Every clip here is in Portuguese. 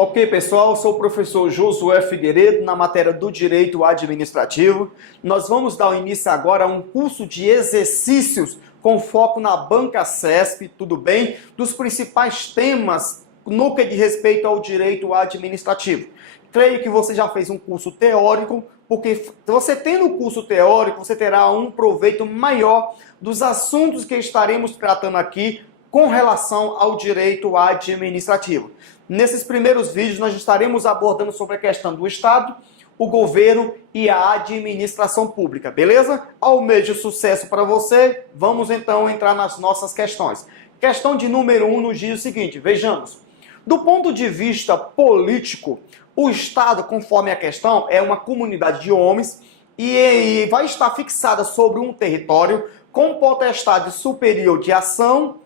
Ok, pessoal, sou o professor Josué Figueiredo, na matéria do Direito Administrativo. Nós vamos dar início agora a um curso de exercícios com foco na banca CESP, tudo bem? Dos principais temas no que diz respeito ao direito administrativo. Creio que você já fez um curso teórico, porque você tendo o curso teórico, você terá um proveito maior dos assuntos que estaremos tratando aqui com relação ao direito administrativo. Nesses primeiros vídeos, nós estaremos abordando sobre a questão do Estado, o governo e a administração pública, beleza? Almejo sucesso para você. Vamos então entrar nas nossas questões. Questão de número 1 nos diz o seguinte, vejamos. Do ponto de vista político, o Estado, conforme a questão, é uma comunidade de homens e vai estar fixada sobre um território com potestade superior de ação,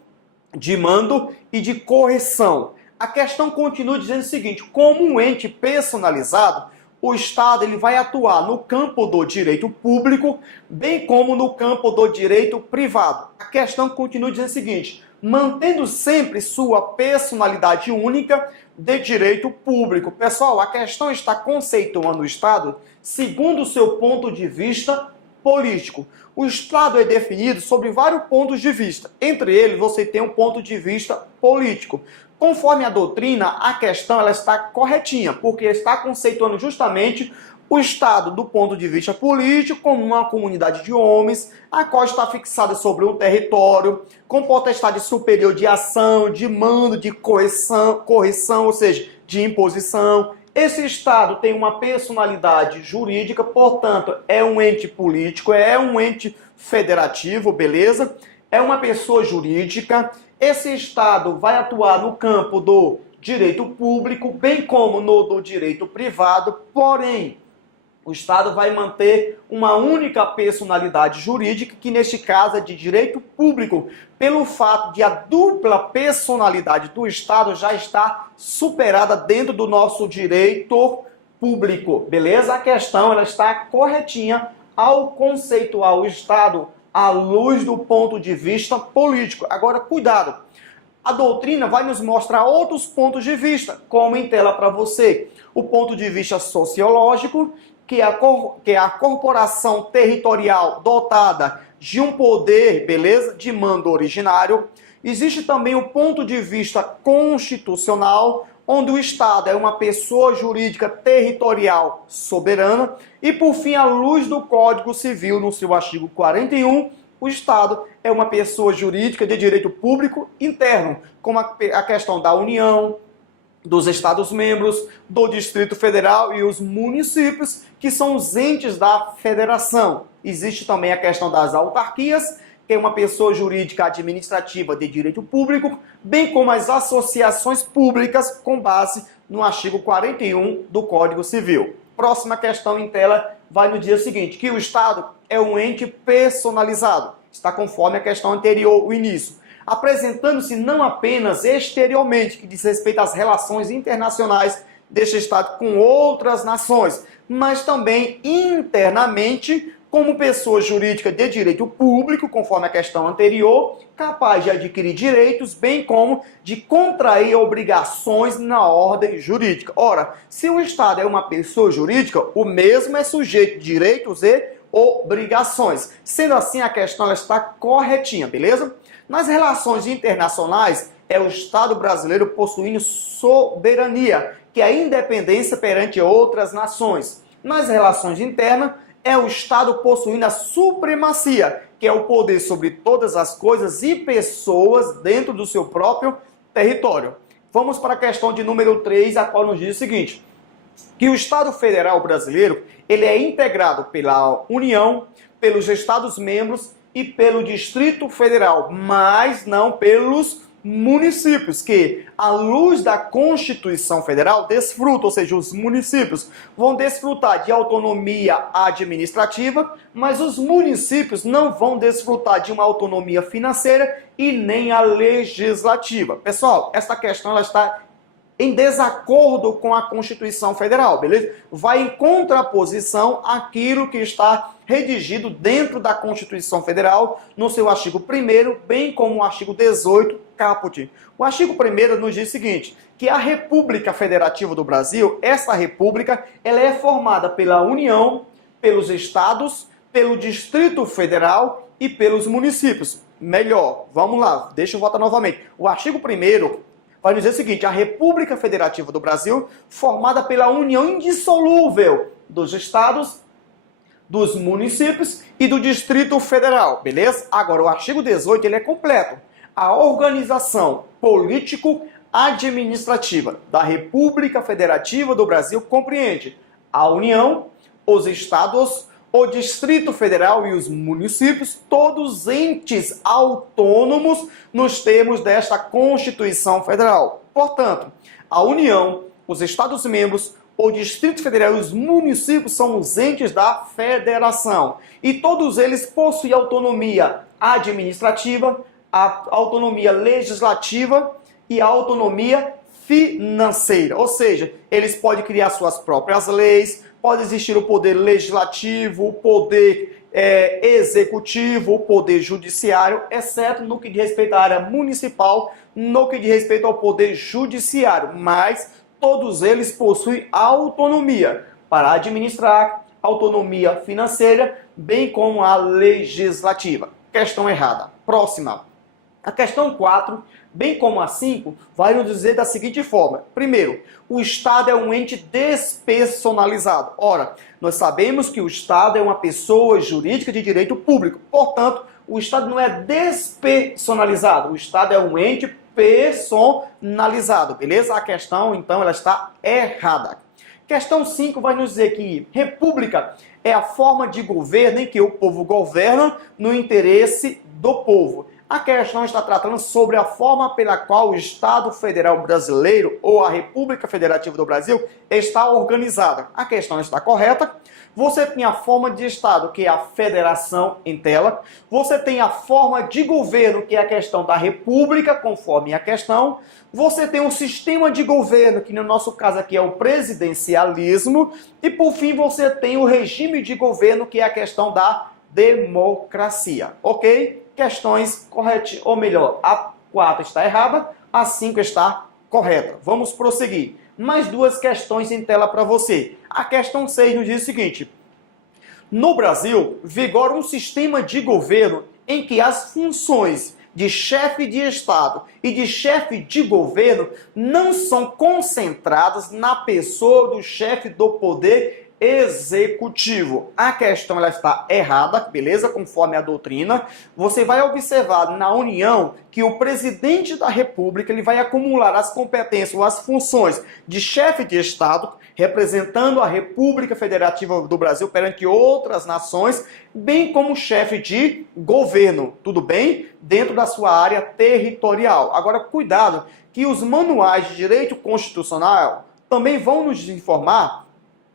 de mando e de correção. A questão continua dizendo o seguinte, como um ente personalizado, o Estado ele vai atuar no campo do direito público, bem como no campo do direito privado. A questão continua dizendo o seguinte, mantendo sempre sua personalidade única de direito público. Pessoal, a questão está conceituando o Estado segundo o seu ponto de vista político. O Estado é definido sobre vários pontos de vista. Entre eles, você tem um ponto de vista político. Conforme a doutrina, a questão ela está corretinha, porque está conceituando justamente o Estado do ponto de vista político como uma comunidade de homens, a qual está fixada sobre um território, com potestade superior de ação, de mando, de correção, ou seja, de imposição. Esse Estado tem uma personalidade jurídica, portanto, é um ente político, é um ente federativo, beleza? É uma pessoa jurídica. Esse Estado vai atuar no campo do direito público, bem como no do direito privado, porém, o Estado vai manter uma única personalidade jurídica, que neste caso é de direito público, pelo fato de a dupla personalidade do Estado já estar superada dentro do nosso direito público, beleza? A questão ela está corretinha ao conceituar o Estado à luz do ponto de vista político. Agora, cuidado, a doutrina vai nos mostrar outros pontos de vista, como em tela para você. O ponto de vista sociológico, que é a corporação territorial dotada de um poder, beleza, de mando originário. Existe também o ponto de vista constitucional, onde o Estado é uma pessoa jurídica territorial soberana. E, por fim, à luz do Código Civil, no seu artigo 41, o Estado é uma pessoa jurídica de direito público interno, como a questão da União, dos Estados-membros, do Distrito Federal e os municípios, que são os entes da federação. Existe também a questão das autarquias, que é uma pessoa jurídica administrativa de direito público, bem como as associações públicas com base no artigo 41 do Código Civil. Próxima questão em tela vai no dia seguinte, que o Estado é um ente personalizado. Está conforme a questão anterior, o início. Apresentando-se não apenas exteriormente, que diz respeito às relações internacionais deste Estado com outras nações, mas também internamente como pessoa jurídica de direito público, conforme a questão anterior, capaz de adquirir direitos, bem como de contrair obrigações na ordem jurídica. Ora, se o Estado é uma pessoa jurídica, o mesmo é sujeito de direitos e obrigações. Sendo assim, a questão ela está corretinha, beleza? Nas relações internacionais, é o Estado brasileiro possuindo soberania, que é a independência perante outras nações. Nas relações internas, é o Estado possuindo a supremacia, que é o poder sobre todas as coisas e pessoas dentro do seu próprio território. Vamos para a questão de número 3, a qual nos diz o seguinte, que o Estado Federal brasileiro ele é integrado pela União, pelos Estados-membros e pelo Distrito Federal, mas não pelos municípios, que, à luz da Constituição Federal, desfrutam, ou seja, os municípios vão desfrutar de autonomia administrativa, mas os municípios não vão desfrutar de uma autonomia financeira e nem a legislativa. Pessoal, essa questão ela está em desacordo com a Constituição Federal, beleza? Vai em contraposição àquilo que está redigido dentro da Constituição Federal, no seu artigo 1º, bem como o artigo 18, caput. O artigo 1º nos diz o seguinte, que a República Federativa do Brasil, essa república, ela é formada pela União, pelos estados, pelo Distrito Federal e pelos municípios. Melhor, vamos lá, deixa eu voltar novamente. O artigo 1º vai dizer o seguinte, a República Federativa do Brasil, formada pela união indissolúvel dos estados, dos municípios e do Distrito Federal, beleza? Agora, o artigo 18, ele é completo. A organização político-administrativa da República Federativa do Brasil compreende a União, os estados, o Distrito Federal e os municípios, todos entes autônomos nos termos desta Constituição Federal. Portanto, a União, os Estados-membros, o Distrito Federal e os municípios são os entes da federação. E todos eles possuem autonomia administrativa, a autonomia legislativa e a autonomia financeira. Ou seja, eles podem criar suas próprias leis, pode existir o poder legislativo, o poder executivo, o poder judiciário, exceto no que diz respeito à área municipal, no que diz respeito ao poder judiciário, mas todos eles possuem autonomia para administrar, autonomia financeira, bem como a legislativa. Questão errada. Próxima. A questão 4, bem como a 5, vai nos dizer da seguinte forma. Primeiro, o Estado é um ente despersonalizado. Ora, nós sabemos que o Estado é uma pessoa jurídica de direito público. Portanto, o Estado não é despersonalizado. O Estado é um ente personalizado. Beleza? A questão, então, ela está errada. Questão 5 vai nos dizer que república é a forma de governo em que o povo governa no interesse do povo. A questão está tratando sobre a forma pela qual o Estado Federal Brasileiro ou a República Federativa do Brasil está organizada. A questão está correta. Você tem a forma de Estado, que é a federação em tela. Você tem a forma de governo, que é a questão da República, conforme a questão. Você tem um sistema de governo, que no nosso caso aqui é o presidencialismo. E por fim você tem o regime de governo, que é a questão da democracia. Ok? Questões corretas, ou melhor, a 4 está errada, a 5 está correta. Vamos prosseguir. Mais duas questões em tela para você. A questão 6 nos diz o seguinte. No Brasil, vigora um sistema de governo em que as funções de chefe de Estado e de chefe de governo não são concentradas na pessoa do chefe do poder executivo. A questão ela está errada, beleza? Conforme a doutrina. Você vai observar na União que o presidente da República ele vai acumular as competências ou as funções de chefe de Estado, representando a República Federativa do Brasil perante outras nações, bem como chefe de governo, tudo bem? Dentro da sua área territorial. Agora, cuidado, que os manuais de direito constitucional também vão nos informar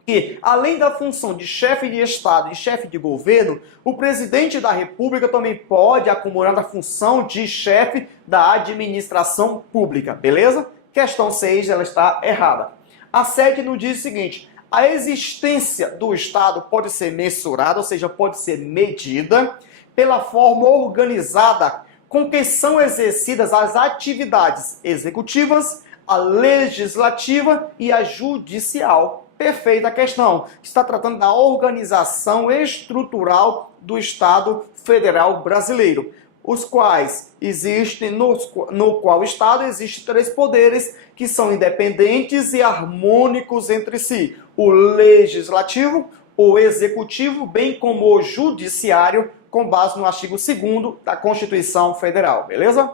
que, além da função de chefe de Estado e chefe de governo, o presidente da República também pode acumular a função de chefe da administração pública, beleza? Questão 6, ela está errada. A 7 nos diz o seguinte, a existência do Estado pode ser mensurada, ou seja, pode ser medida pela forma organizada com que são exercidas as atividades executivas, a legislativa e a judicial. Perfeita questão. Está tratando da organização estrutural do Estado Federal Brasileiro, os quais existem, no qual o Estado existe 3 poderes que são independentes e harmônicos entre si. O legislativo, o executivo, bem como o judiciário, com base no artigo 2º da Constituição Federal, beleza?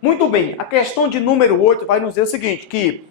Muito bem, a questão de número 8 vai nos dizer o seguinte, que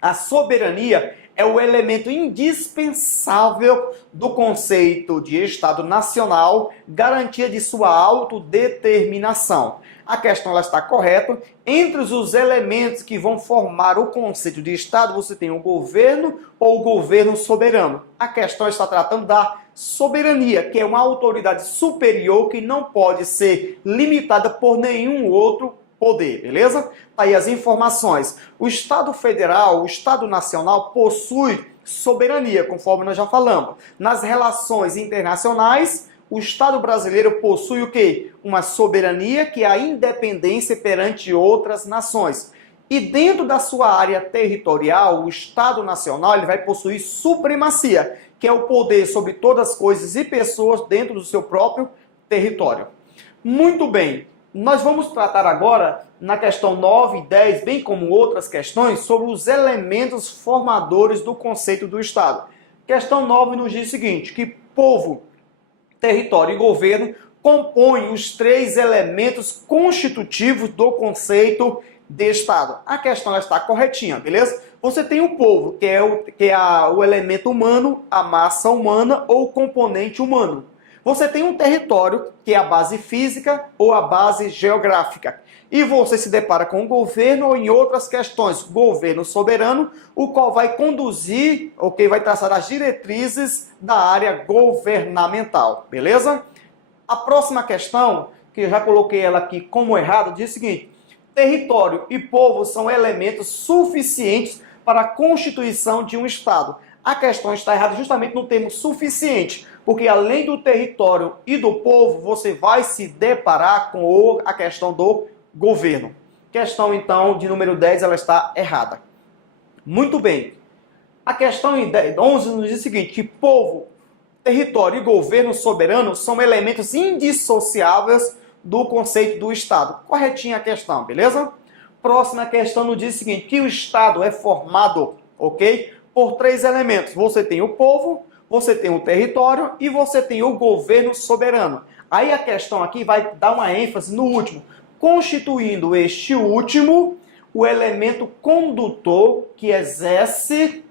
a soberania é o elemento indispensável do conceito de Estado Nacional, garantia de sua autodeterminação. A questão ela está correta. Entre os elementos que vão formar o conceito de Estado, você tem o governo ou o governo soberano. A questão está tratando da soberania, que é uma autoridade superior que não pode ser limitada por nenhum outro poder, beleza? Tá aí as informações. O Estado Federal, o Estado Nacional possui soberania, conforme nós já falamos. Nas relações internacionais, o Estado brasileiro possui o quê? Uma soberania, que é a independência perante outras nações. E dentro da sua área territorial, o Estado Nacional ele vai possuir supremacia, que é o poder sobre todas as coisas e pessoas dentro do seu próprio território. Muito bem, nós vamos tratar agora, na questão 9 e 10, bem como outras questões, sobre os elementos formadores do conceito do Estado. Questão 9 nos diz o seguinte, que povo, território e governo compõem os três elementos constitutivos do conceito de Estado. A questão está corretinha, beleza? Você tem o povo, que é o elemento humano, a massa humana ou o componente humano. Você tem um território, que é a base física ou a base geográfica. E você se depara com o governo ou em outras questões, governo soberano, o qual vai conduzir, ok, vai traçar as diretrizes da área governamental, beleza? A próxima questão, que eu já coloquei ela aqui como errada, diz o seguinte: território e povo são elementos suficientes para a constituição de um Estado. A questão está errada justamente no termo suficiente, porque além do território e do povo, você vai se deparar com a questão do governo. Questão, então, de número 10, ela está errada. Muito bem. A questão em 11 nos diz o seguinte, que povo, território e governo soberano são elementos indissociáveis do conceito do Estado. Corretinha a questão, beleza? Próxima questão nos diz o seguinte, que o Estado é formado, ok? Por três elementos. Você tem o povo, você tem o território e você tem o governo soberano. Aí a questão aqui vai dar uma ênfase no último, constituindo este último o elemento condutor que exerce,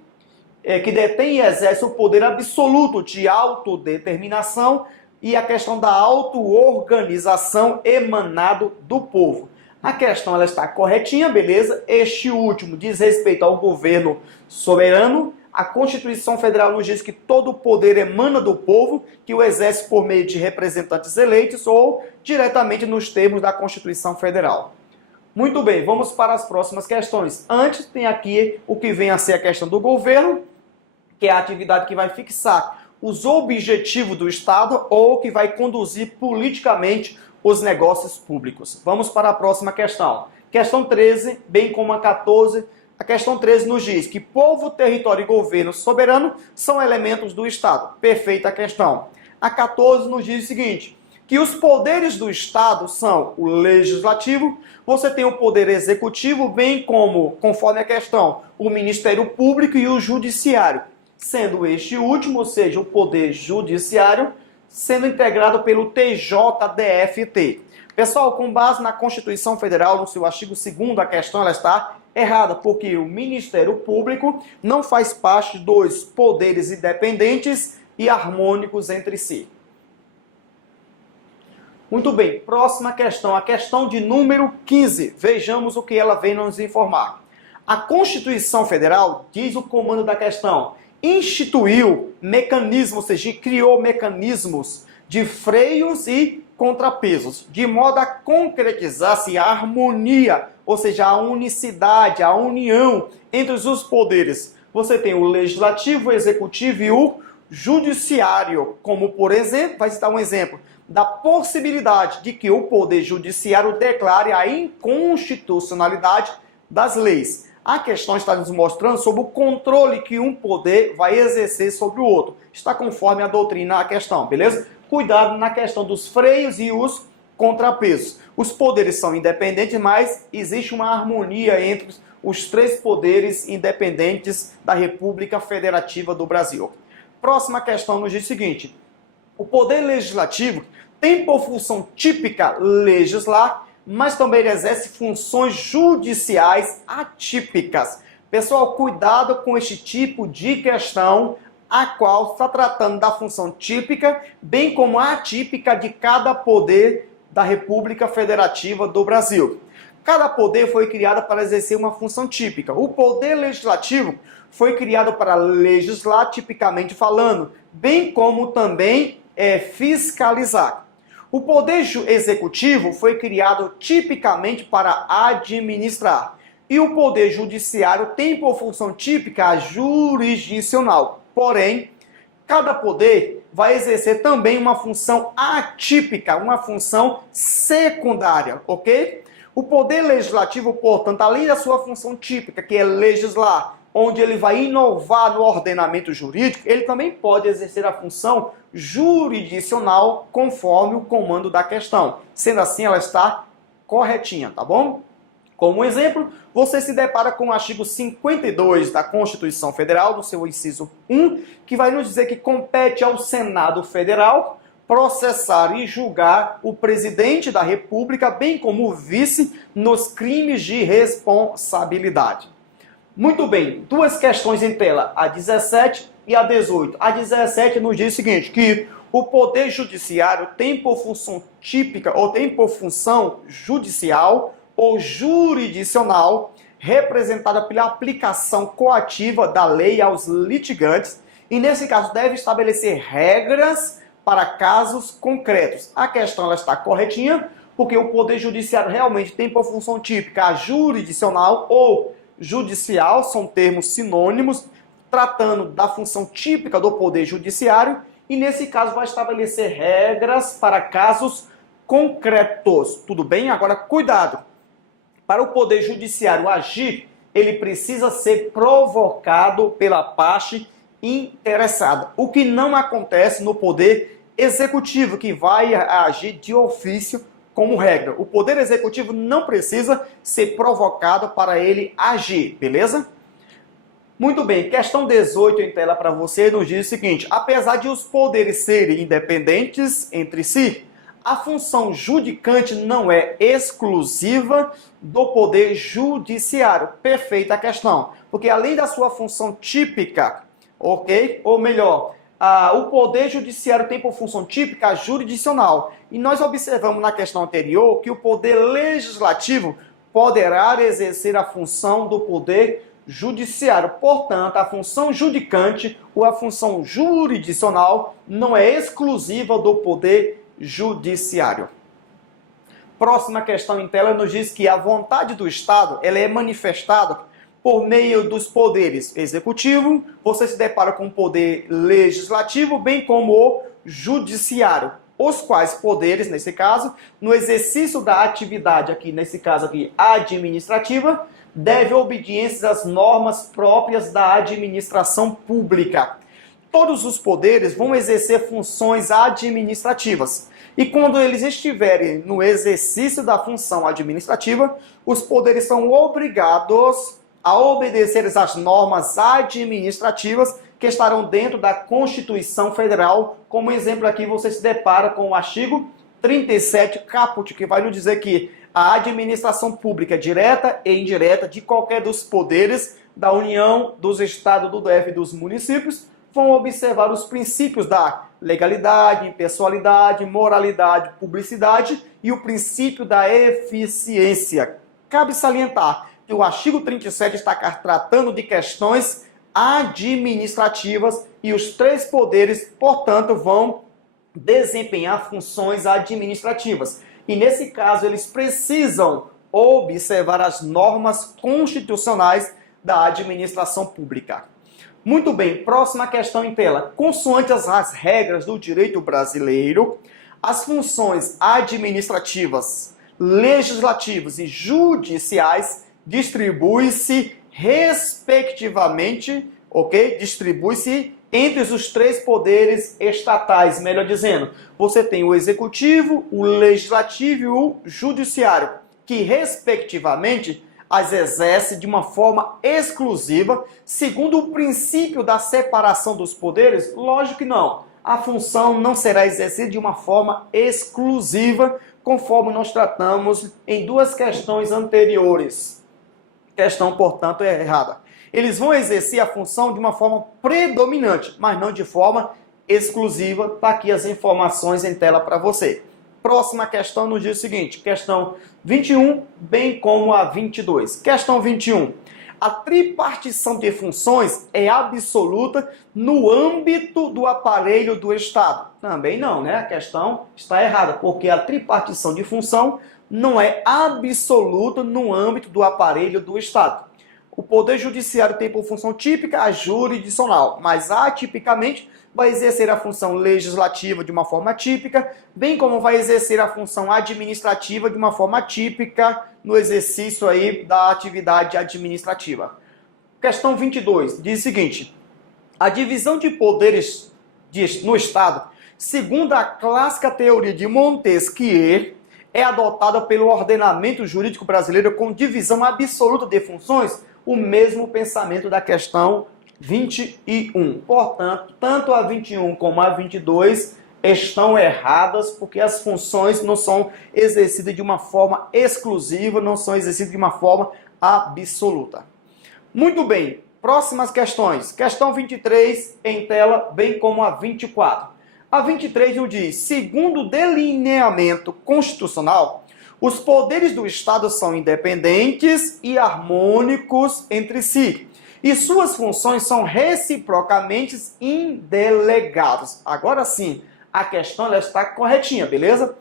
que detém e exerce o poder absoluto de autodeterminação e a questão da auto-organização emanado do povo. A questão ela está corretinha, beleza? Este último diz respeito ao governo soberano. A Constituição Federal nos diz que todo o poder emana do povo, que o exerce por meio de representantes eleitos ou diretamente nos termos da Constituição Federal. Muito bem, vamos para as próximas questões. Antes tem aqui o que vem a ser a questão do governo, que é a atividade que vai fixar os objetivos do Estado ou que vai conduzir politicamente os negócios públicos. Vamos para a próxima questão. Questão 13, bem como a 14, a questão 13 nos diz que povo, território e governo soberano são elementos do Estado. Perfeita a questão. A 14 nos diz o seguinte, que os poderes do Estado são o legislativo, você tem o poder executivo, bem como, conforme a questão, o Ministério Público e o Judiciário, sendo este último, ou seja, o poder judiciário, sendo integrado pelo TJDFT. Pessoal, com base na Constituição Federal, no seu artigo 2º, a questão ela está errada, porque o Ministério Público não faz parte dos poderes independentes e harmônicos entre si. Muito bem, próxima questão, a questão de número 15. Vejamos o que ela vem nos informar. A Constituição Federal, diz o comando da questão, instituiu mecanismos, ou seja, criou mecanismos de freios e contrapesos, de modo a concretizar-se a harmonia, ou seja, a unicidade, a união entre os poderes. Você tem o legislativo, o executivo e o judiciário, como por exemplo, vai citar um exemplo, da possibilidade de que o poder judiciário declare a inconstitucionalidade das leis. A questão está nos mostrando sobre o controle que um poder vai exercer sobre o outro. Está conforme a doutrina a questão, beleza? Cuidado na questão dos freios e os contrapesos. Os poderes são independentes, mas existe uma harmonia entre os três poderes independentes da República Federativa do Brasil. Próxima questão nos diz o seguinte, o poder legislativo tem por função típica legislar, mas também ele exerce funções judiciais atípicas. Pessoal, cuidado com este tipo de questão, a qual está tratando da função típica, bem como atípica de cada poder da República Federativa do Brasil. Cada poder foi criado para exercer uma função típica. O poder legislativo foi criado para legislar, tipicamente falando, bem como também fiscalizar. O poder executivo foi criado tipicamente para administrar, e o poder judiciário tem por função típica a jurisdicional. Porém, cada poder vai exercer também uma função atípica, uma função secundária, ok? O poder legislativo, portanto, além da sua função típica, que é legislar, onde ele vai inovar no ordenamento jurídico, ele também pode exercer a função jurisdicional conforme o comando da questão. Sendo assim, ela está corretinha, tá bom? Como exemplo, você se depara com o artigo 52 da Constituição Federal, no seu inciso 1, que vai nos dizer que compete ao Senado Federal processar e julgar o presidente da República, bem como o vice, nos crimes de responsabilidade. Muito bem, duas questões em tela, a 17 e a 18. A 17 nos diz o seguinte, que o Poder Judiciário tem por função típica, ou tem por função judicial ou jurisdicional, representada pela aplicação coativa da lei aos litigantes, e nesse caso deve estabelecer regras para casos concretos. A questão ela está corretinha, porque o Poder Judiciário realmente tem por função típica a jurisdicional ou judicial, são termos sinônimos, tratando da função típica do Poder Judiciário, e nesse caso vai estabelecer regras para casos concretos. Tudo bem? Agora, cuidado! Para o Poder Judiciário agir, ele precisa ser provocado pela parte interessada, o que não acontece no Poder Executivo, que vai agir de ofício como regra. O Poder Executivo não precisa ser provocado para ele agir, beleza? Muito bem, questão 18 em tela para você nos diz o seguinte, apesar de os poderes serem independentes entre si, a função judicante não é exclusiva do Poder Judiciário. Perfeita a questão, porque além da sua função típica, ok? Ou melhor, o Poder Judiciário tem por função típica a jurisdicional. E nós observamos na questão anterior que o Poder Legislativo poderá exercer a função do Poder Judiciário. Portanto, a função judicante ou a função jurisdicional não é exclusiva do Poder Judiciário. Próxima questão em tela nos diz que a vontade do Estado ela é manifestada por meio dos poderes executivo, você se depara com o poder legislativo, bem como o judiciário, os quais poderes, nesse caso, no exercício da atividade aqui, nesse caso aqui, administrativa, deve obediência às normas próprias da administração pública. Todos os poderes vão exercer funções administrativas. E quando eles estiverem no exercício da função administrativa, os poderes são obrigados a obedecer às normas administrativas que estarão dentro da Constituição Federal. Como exemplo aqui você se depara com o artigo 37 caput, que vai nos dizer que a administração pública direta e indireta de qualquer dos poderes da União, dos Estados, do DF e dos municípios vão observar os princípios da legalidade, impessoalidade, moralidade, publicidade e o princípio da eficiência. Cabe salientar que o artigo 37 está tratando de questões administrativas e os três poderes, portanto, vão desempenhar funções administrativas. E nesse caso, eles precisam observar as normas constitucionais da administração pública. Muito bem, próxima questão em tela. Consoante as regras do direito brasileiro, as funções administrativas, legislativas e judiciais distribui-se respectivamente, ok? Distribui-se entre os três poderes estatais, melhor dizendo. Você tem o executivo, o legislativo e o judiciário, que respectivamente as exerce de uma forma exclusiva, segundo o princípio da separação dos poderes? Lógico que não. A função não será exercida de uma forma exclusiva, conforme nós tratamos em duas questões anteriores. Questão, portanto, é errada. Eles vão exercer a função de uma forma predominante, mas não de forma exclusiva. Está aqui as informações em tela para você. Próxima questão nos diz o seguinte, questão 21, bem como a 22. Questão 21. a tripartição de funções é absoluta no âmbito do aparelho do Estado? Também não, né? A questão está errada, porque a tripartição de função não é absoluta no âmbito do aparelho do Estado. O Poder Judiciário tem por função típica a jurisdicional, mas atipicamente vai exercer a função legislativa de uma forma típica, bem como vai exercer a função administrativa de uma forma típica no exercício aí da atividade administrativa. Questão 22 diz o seguinte: a divisão de poderes no Estado, segundo a clássica teoria de Montesquieu, é adotada pelo ordenamento jurídico brasileiro com divisão absoluta de funções, o mesmo pensamento da questão 21. Portanto, tanto a 21 como a 22 estão erradas, porque as funções não são exercidas de uma forma exclusiva, não são exercidas de uma forma absoluta. Muito bem, próximas questões. Questão 23 em tela, bem como a 24. A 23 nos diz: segundo o delineamento constitucional, os poderes do Estado são independentes e harmônicos entre si, e suas funções são reciprocamente indelegáveis. Agora sim, a questão ela está corretinha, beleza?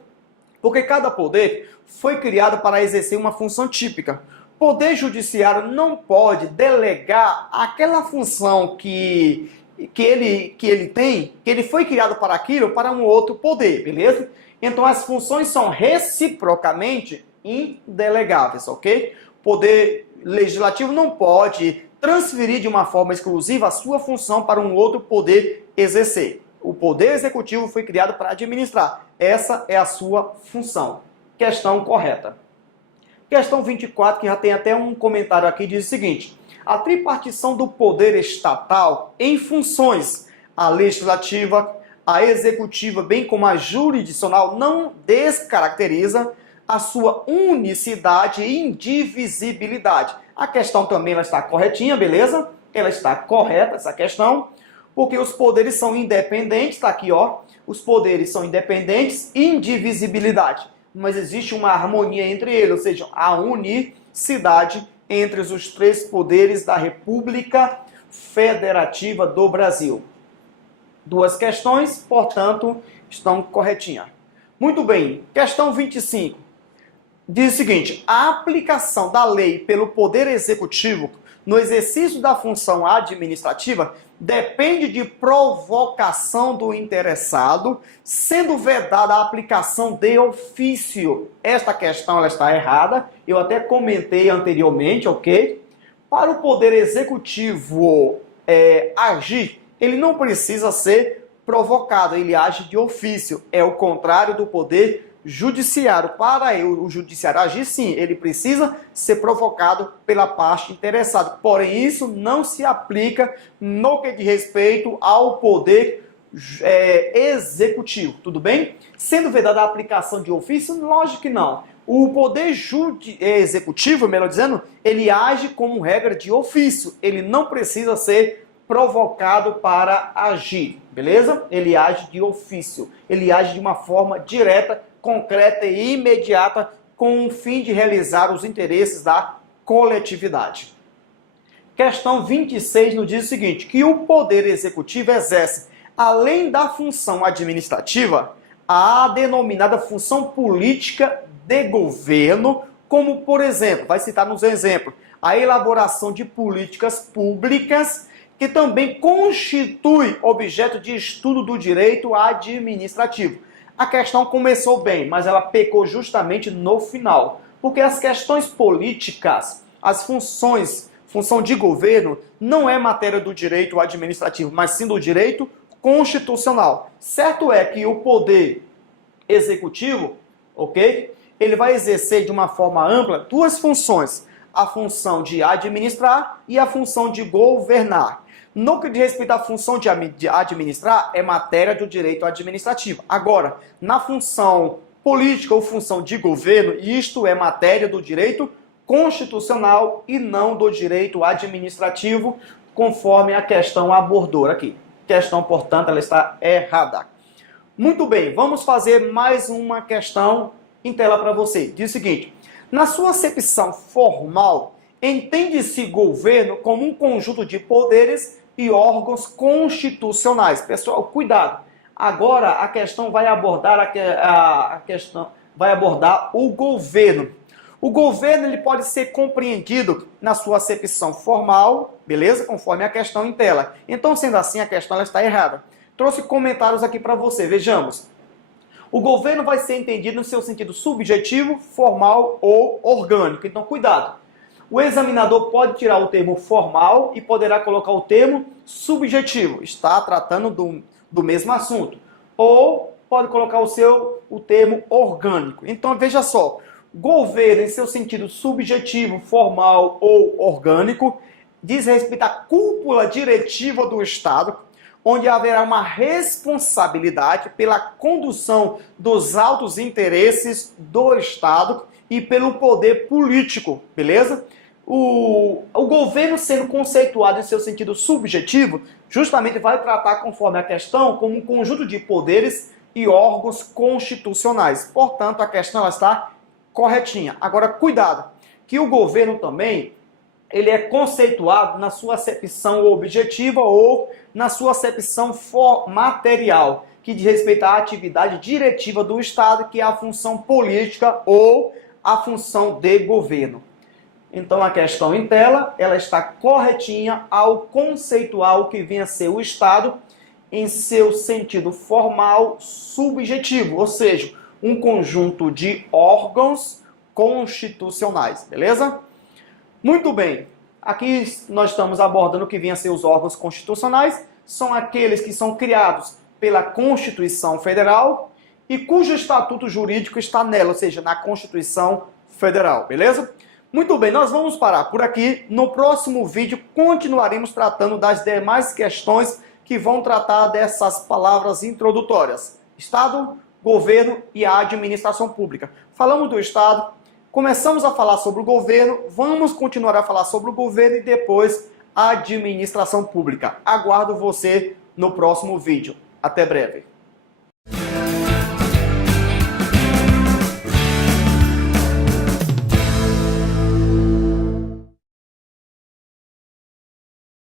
Porque cada poder foi criado para exercer uma função típica. O Poder Judiciário não pode delegar aquela função que ele tem, que ele foi criado para aquilo, para um outro poder, beleza? Então as funções são reciprocamente indelegáveis, ok? O Poder Legislativo não pode transferir de uma forma exclusiva a sua função para um outro poder exercer. O Poder Executivo foi criado para administrar. Essa é a sua função. Questão correta. Questão 24, que já tem até um comentário aqui, diz o seguinte: a tripartição do poder estatal em funções, a legislativa, a executiva, bem como a jurisdicional, não descaracteriza a sua unicidade e indivisibilidade. A questão também ela está corretinha, beleza? Ela está correta, essa questão, porque os poderes são independentes, está aqui, ó. Os poderes são independentes e indivisibilidade. Mas existe uma harmonia entre eles, ou seja, a unicidade entre os três poderes da República Federativa do Brasil. Duas questões, portanto, estão corretinhas. Muito bem, questão 25. Diz o seguinte: a aplicação da lei pelo Poder Executivo no exercício da função administrativa depende de provocação do interessado, sendo vedada a aplicação de ofício. Esta questão ela está errada, eu até comentei anteriormente, ok? Para o Poder Executivo agir, ele não precisa ser provocado, ele age de ofício. É o contrário do Poder Judiciário. Para o Judiciário agir, sim, ele precisa ser provocado pela parte interessada. Porém, isso não se aplica no que diz respeito ao Poder Executivo. Tudo bem? Sendo vedada a aplicação de ofício? Lógico que não. O Poder Executivo, melhor dizendo, ele age como regra de ofício. Ele não precisa ser provocado para agir, beleza? Ele age de ofício. Ele age de uma forma direta, concreta e imediata com o fim de realizar os interesses da coletividade. Questão 26 nos diz o seguinte: que o Poder Executivo exerce, além da função administrativa, a denominada função política de governo, como, por exemplo, vai citar nos exemplos, a elaboração de políticas públicas, que também constitui objeto de estudo do direito administrativo. A questão começou bem, mas ela pecou justamente no final, porque as questões políticas, as função de governo, não é matéria do direito administrativo, mas sim do direito constitucional. Certo é que o Poder Executivo, ok? Ele vai exercer de uma forma ampla duas funções: a função de administrar e a função de governar. No que diz respeito à função de administrar, é matéria do direito administrativo. Agora, na função política ou função de governo, isto é matéria do direito constitucional e não do direito administrativo, conforme a questão abordou aqui. Questão, portanto, ela está errada. Muito bem, vamos fazer mais uma questão em tela para você. Diz o seguinte: na sua acepção formal, Entende-se governo como um conjunto de poderes e órgãos constitucionais. Pessoal, cuidado. Agora a questão vai abordar vai abordar o governo. O governo ele pode ser compreendido na sua acepção formal, beleza? Conforme a questão em tela. Então, sendo assim, a questão ela está errada. Trouxe comentários aqui para você. Vejamos. O governo vai ser entendido no seu sentido subjetivo, formal ou orgânico. Então, cuidado. O examinador pode tirar o termo formal e poderá colocar o termo subjetivo. Está tratando do mesmo assunto. Ou pode colocar o termo orgânico. Então, veja só. Governo, em seu sentido subjetivo, formal ou orgânico, diz respeito à cúpula diretiva do Estado, onde haverá uma responsabilidade pela condução dos altos interesses do Estado e pelo poder político, beleza? O governo sendo conceituado em seu sentido subjetivo, justamente vai tratar, conforme a questão, como um conjunto de poderes e órgãos constitucionais. Portanto, a questão ela está corretinha. Agora, cuidado, que o governo também ele é conceituado na sua acepção objetiva ou na sua acepção material, que diz respeito à atividade diretiva do Estado, que é a função política ou a função de governo. Então, a questão em tela, ela está corretinha ao conceituar o que vem a ser o Estado em seu sentido formal subjetivo, ou seja, um conjunto de órgãos constitucionais, beleza? Muito bem, aqui nós estamos abordando o que vem a ser os órgãos constitucionais, são aqueles que são criados pela Constituição Federal e cujo estatuto jurídico está nela, ou seja, na Constituição Federal, beleza? Muito bem, nós vamos parar por aqui. No próximo vídeo continuaremos tratando das demais questões que vão tratar dessas palavras introdutórias. Estado, governo e a administração pública. Falamos do Estado, começamos a falar sobre o governo, vamos continuar a falar sobre o governo e depois a administração pública. Aguardo você no próximo vídeo. Até breve.